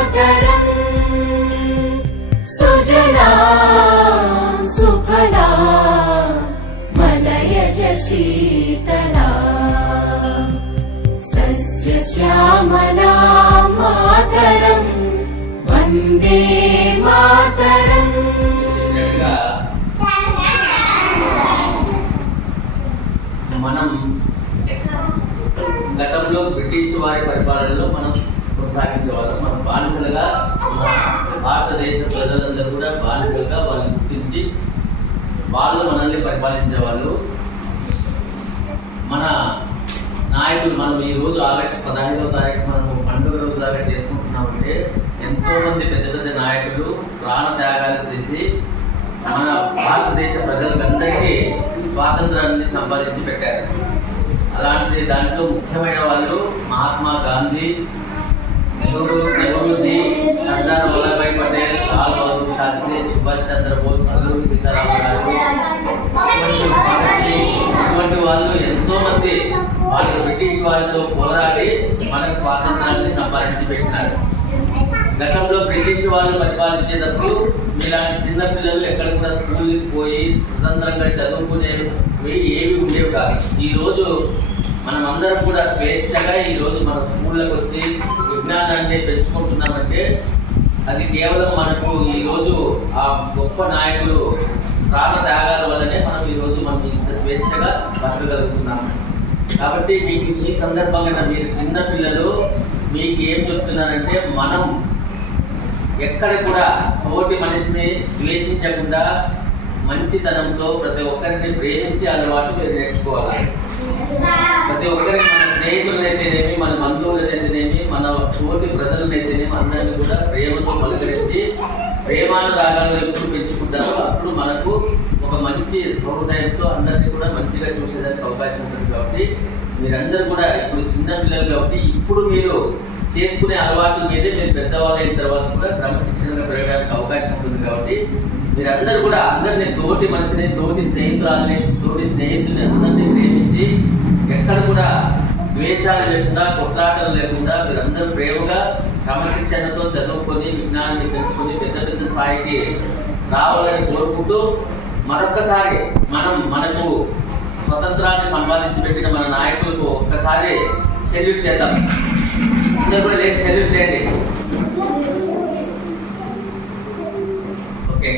मातरम् सुजलां सुफलां मलयज शीतलां सस्यश्यामलां मातरं वन्दे मातरम्। మనం గతంలో బ్రిటిష్ వారి పరిపాలనలో మనం కొనసాగించేవాళ్ళం. మనం బానిసలుగా భారతదేశ ప్రజలందరూ కూడా బానిసలుగా వాళ్ళు గుర్తించి వాళ్ళు మనల్ని పరిపాలించేవాళ్ళు. మన నాయకులు మనం ఈ రోజు ఆగస్టు 15వ తారీఖు మనం పండుగ రోజు దాకా చేసుకుంటున్నామంటే ఎంతో మంది పెద్ద పెద్ద నాయకులు ప్రాణ త్యాగాలు చేసి మన భారతదేశ ప్రజలందరికీ స్వాతంత్రాన్ని సంపాదించి పెట్టారు. అలాంటి దాంట్లో ముఖ్యమైన వాళ్ళు మహాత్మా గాంధీ, నెహ్రూజీ, సర్దార్ వల్లభాయ్ పటేల్, లాల్ బహదూర్ శాస్త్రి, సుభాష్ చంద్రబోస్, అల్లూరి సీతారామరాజు, ఇటువంటి వాళ్ళు ఎంతో మంది వాళ్ళు బ్రిటిష్ వారితో పోరాడి మనకు స్వాతంత్రాన్ని సంపాదించి పెట్టినారు. గతంలో బ్రిటిష్ వాళ్ళు పరిపాలించేటప్పుడు ఇలాంటి చిన్న పిల్లలు ఎక్కడ కూడా స్కూల్కి పోయి స్వతంత్రంగా చదువుకునేవి ఏవి ఉండేవి కాదు. ఈరోజు మనం అందరం కూడా స్వేచ్ఛగా ఈరోజు మన స్కూళ్ళకు వచ్చి విజ్ఞానాన్ని పెంచుకుంటున్నామంటే అది కేవలం మనకు ఈరోజు ఆ గొప్ప నాయకులు ప్రాణ త్యాగాల వల్లనే మనం ఈరోజు మనం ఇంత స్వేచ్ఛగా బతకగలుగుతున్నాము. కాబట్టి మీకు ఈ సందర్భంగా మీరు చిన్న పిల్లలు మీకు ఏం చెప్తున్నారంటే మనం ఎక్కడ కూడా తోటి మనిషిని ద్వేషించకుండా మంచితనంతో ప్రతి ఒక్కరిని ప్రేమించే అలవాటు మీరు నేర్చుకోవాలి. ప్రతి ఒక్కరికి మన స్నేహితులనైతేనేమి, మన బంధువులనైతేనేమి, మన తోటి ప్రజలనైతేనేమి అందరినీ కూడా ప్రేమతో పలకరించి ప్రేమానురాగాలను ఎప్పుడు పెంచుకుంటారో అప్పుడు మనకు ఒక మంచి సహృదయంతో అందరినీ కూడా మంచిగా చూసేదానికి అవకాశం ఉంటుంది. కాబట్టి మీరందరూ కూడా ఇప్పుడు చిన్న పిల్లలు కాబట్టి ఇప్పుడు మీరు చేసుకునే అలవాట్ల మీదే మీరు పెద్దవాళ్ళు అయిన తర్వాత కూడా క్రమశిక్షణగా పెరగడానికి అవకాశం ఉంటుంది. కాబట్టి మీరందరూ కూడా అందరినీ తోటి మనిషిని, తోటి స్నేహితురాలని, తోటి స్నేహితుల్ని అందరినీ ప్రేమించి ఎక్కడ కూడా ద్వేషాలు లేకుండా, కొట్లాటలు లేకుండా మీరందరూ ప్రేమగా క్రమశిక్షణతో చదువుకొని విజ్ఞానాన్ని పెంచుకొని పెద్ద పెద్ద స్థాయికి రావాలని కోరుకుంటూ మరొక్కసారి మనకు స్వతంత్రాన్ని సంపాదించి పెట్టిన మన నాయకులకు ఒక్కసారి సెల్యూట్ చేద్దాం. అందరూ కూడా లేచి సెల్యూట్ చేయండి. ఓకే.